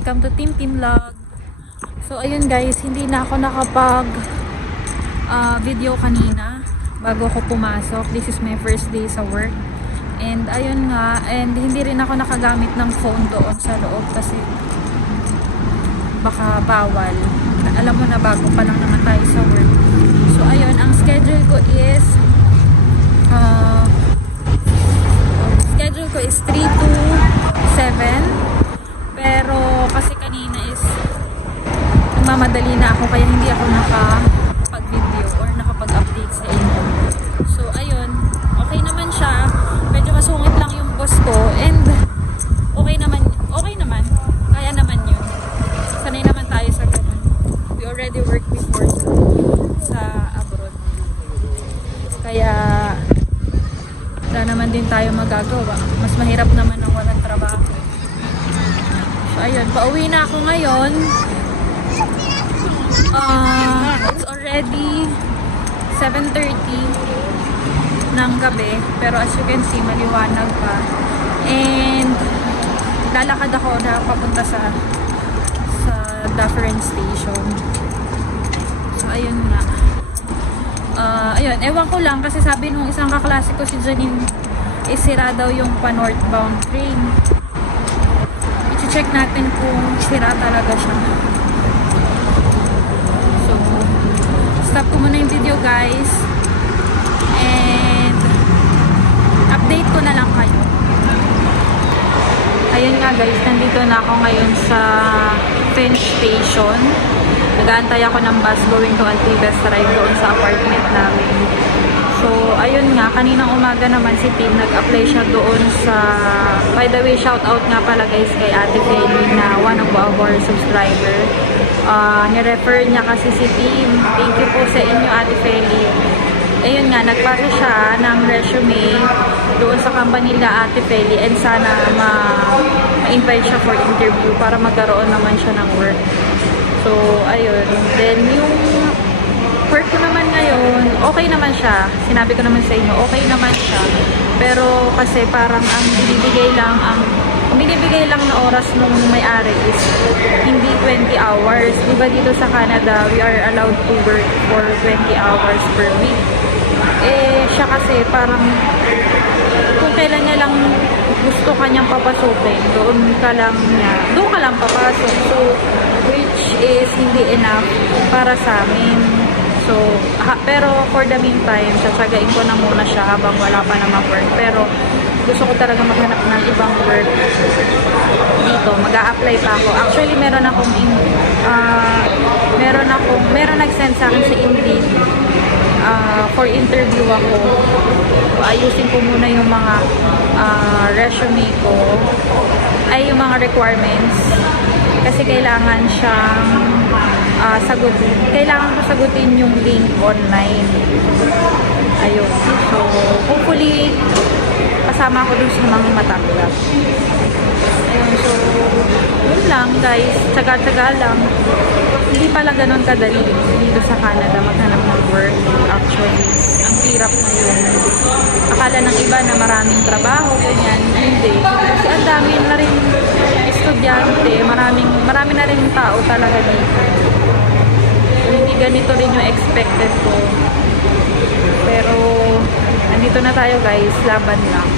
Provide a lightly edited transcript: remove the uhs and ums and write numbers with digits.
Welcome to Team Vlog. So ayun guys, hindi na ako nakapag video kanina bago ako pumasok. This is my first day sa work. And ayun nga, and hindi rin ako nakagamit ng phone doon sa loob kasi baka bawal. Alam mo na, bago pa lang naman tayo sa work. So ayun, ang schedule ko is 3 to 7. Pero kasi kanina is nagmamadali na ako kaya hindi ako nakapag-video or nakapag-update sa inyo. So ayun, okay naman siya. Medyo masungit lang yung boss ko and okay naman. Kaya naman yun. Sanay naman tayo sa ganun. We already worked before sa abroad. Kaya wala naman din tayo magagawa. Mas mahirap naman ang walang trabaho. So ayun, pauwi na ako ngayon. It's already 7:30 ng gabi, pero as you can see, maliwanag pa. And lalakad ako na papunta sa Dufferin Station. So ayun nga. Ayun, ewan ko lang kasi sabi nung isang kaklase ko si Janine, sira daw yung pa-northbound train. I-check natin kung sira talaga siya. So, stop ko muna yung video guys. And update ko na lang kayo. Ayun nga guys, nandito na ako ngayon sa Finch Station. Nag-aantay ako ng bus going to Antibes Drive doon sa apartment namin. So, ayun nga, kaninang umaga naman si Tim, nag-apply siya doon sa, by the way, shout out nga pala guys kay Ate Feli na one of our subscriber. Nirefer niya kasi si Tim. Thank you po sa inyo, Ate Feli. Ayun nga, nagpasa siya ng resume doon sa company nila Ate Feli and sana ma-invite siya for interview para magkaroon naman siya ng work. So, ayun. Then, yung work ko naman ngayon, okay naman siya. Sinabi ko naman sa inyo, okay naman siya. Pero kasi parang ang binibigay lang na oras nung may-ari is hindi 20 hours. Diba dito sa Canada, we are allowed to work for 20 hours per week. Eh, siya kasi parang kung kailan niya lang gusto kanyang papasukin, doon ka lang papasok. So, which is hindi enough para sa amin. So, pero for the meantime, satsagain ko na muna siya habang wala pa namang work. Pero gusto ko talaga maghanap ng ibang work dito. Mag-a-apply pa ako. Actually, meron nag-send sa akin si Indeed for interview ako. Ayusin ko muna yung mga resume ko, ay yung mga requirements kasi kailangan siyang kailangan ko sagutin yung link online. Ayun. So, hopefully kasama ko dun sa mga matanggap. Ayun. So, yun lang guys. Tsaga-tsaga lang. Hindi pala ganun kadali dito sa Canada maghanap ng work. Actually, ang hirap na yun. Akala ng iba na maraming trabaho, ganyan. Hindi. Kasi ang dami na rin estudyante. Marami na rin tao talaga dito. So, hindi ganito rin yung expected ko. Pero, nandito na tayo guys. Laban lang.